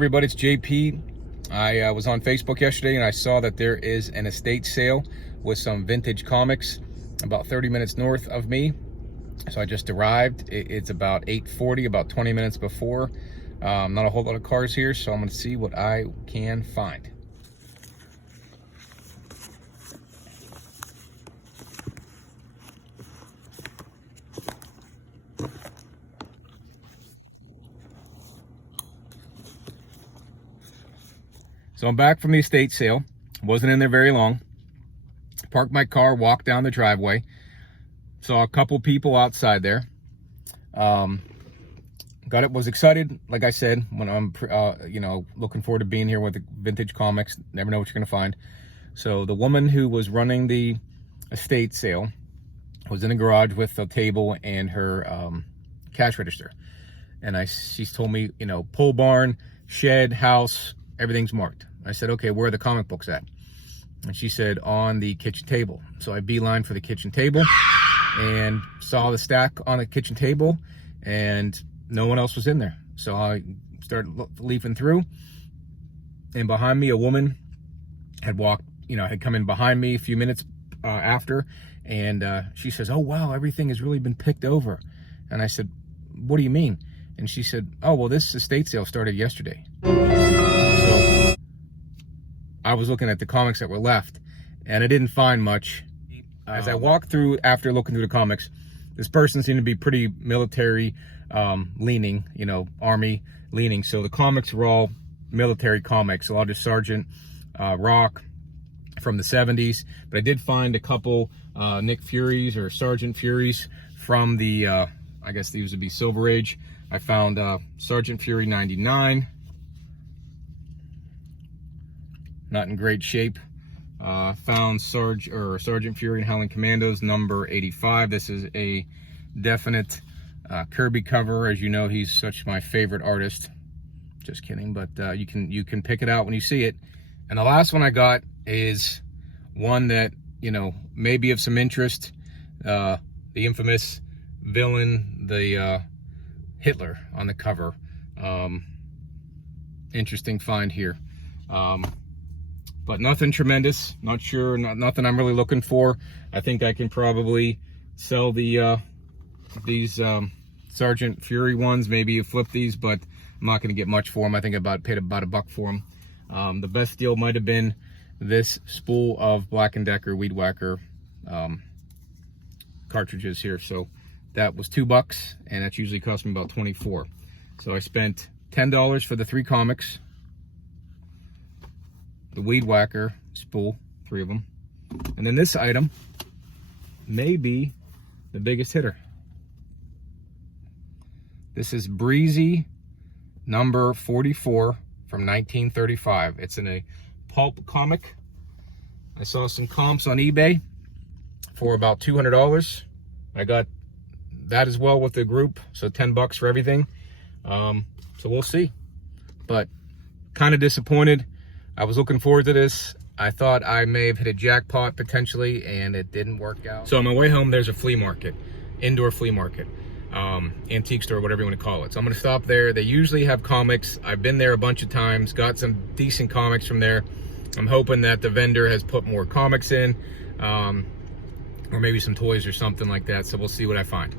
everybody, it's JP. I was on Facebook yesterday and I saw that there is an estate sale with some vintage comics about 30 minutes north of me. So I just arrived. It's about 8:40, about 20 minutes before. Not a whole lot of cars here, so I'm going to see what I can find. So I'm back from the estate sale. Wasn't in there very long. Parked my car, walked down the driveway. Saw a couple people outside there. Was excited, like I said, when I'm, looking forward to being here with the vintage comics. Never know what you're gonna find. So the woman who was running the estate sale was in the garage with a table and her cash register. And she's told me, pole barn, shed, house, everything's marked. I said, okay, where are the comic books at? And she said, on the kitchen table. So I beeline for the kitchen table and saw the stack on the kitchen table and no one else was in there. So I started leafing through, and behind me, a woman had had come in behind me a few minutes after, and she says, oh, wow, everything has really been picked over. And I said, what do you mean? And she said, oh, well, this estate sale started yesterday. So I was looking at the comics that were left, and I didn't find much. As I walked through, after looking through the comics, this person seemed to be pretty military leaning, Army leaning. So the comics were all military comics, a lot of Sergeant Rock from the 70s. But I did find a couple Nick Furies or Sergeant Furies from the, I guess these would be Silver Age. I found Sergeant Fury 99. Not in great shape. Found Sergeant Fury and Howling Commandos number 85. This is a definite Kirby cover. As you know, he's such my favorite artist. Just kidding, but you can pick it out when you see it. And the last one I got is one that may be of some interest. The infamous villain, the Hitler on the cover. Interesting find here. But nothing tremendous. Not sure. Nothing I'm really looking for. I think I can probably sell these Sergeant Fury ones. Maybe flip these, but I'm not going to get much for them. I think I paid about $1 for them. The best deal might have been this spool of Black & Decker Weed Whacker cartridges here. So that was $2, and that usually cost me about $24. So I spent $10 for the 3 comics. The Weed Whacker spool, 3 of them. And then this item may be the biggest hitter. This is Breezy number 44 from 1935. It's in a pulp comic. I saw some comps on eBay for about $200. I got that as well with the group, so $10 for everything. So we'll see. But kind of disappointed. I was looking forward to this. I thought I may have hit a jackpot potentially, and it didn't work out. So on my way home, there's a flea market, indoor flea market, antique store, whatever you want to call it. So I'm going to stop there. They usually have comics. I've been there a bunch of times, got some decent comics from there. I'm hoping that the vendor has put more comics in, or maybe some toys or something like that. So we'll see what I find.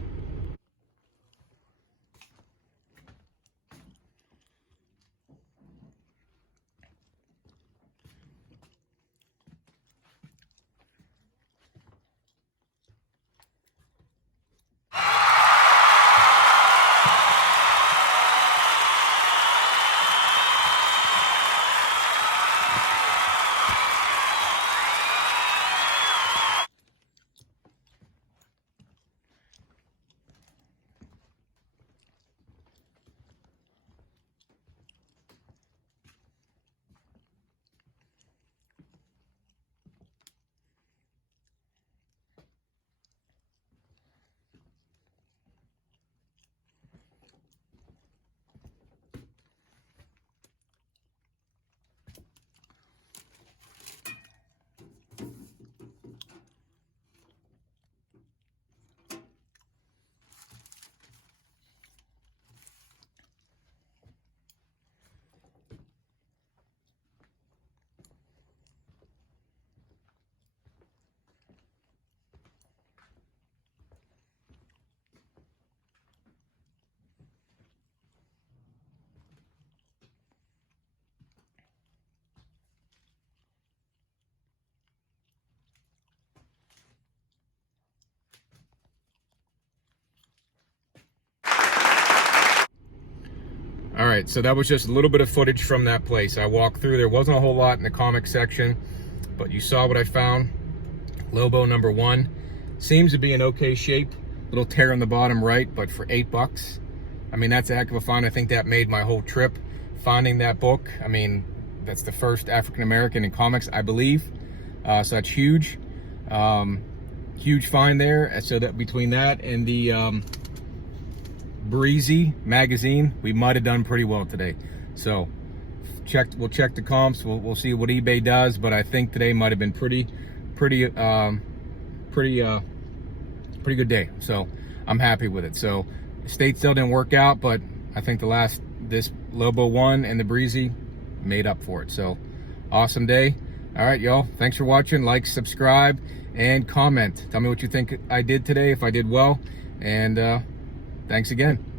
right, so that was just a little bit of footage from that place. I walked through. There wasn't a whole lot in the comic section, but you saw what I found. Lobo #1 seems to be in okay shape. Little tear on the bottom right, but for $8, I mean, that's a heck of a find. I think that made my whole trip, finding that book. I mean, that's the first African-American in comics, I believe. So that's huge. Huge find there. So that between that and the Breezy magazine, we might have done pretty well today. So we'll check the comps. We'll see what eBay does, but I think today might have been pretty good day. So I'm happy with it. So State still didn't work out, but I think this Lobo 1 and the Breezy made up for it. So awesome day. All right, y'all, thanks for watching. Like, subscribe, and comment. Tell me what you think I did today, if I did well, and thanks again.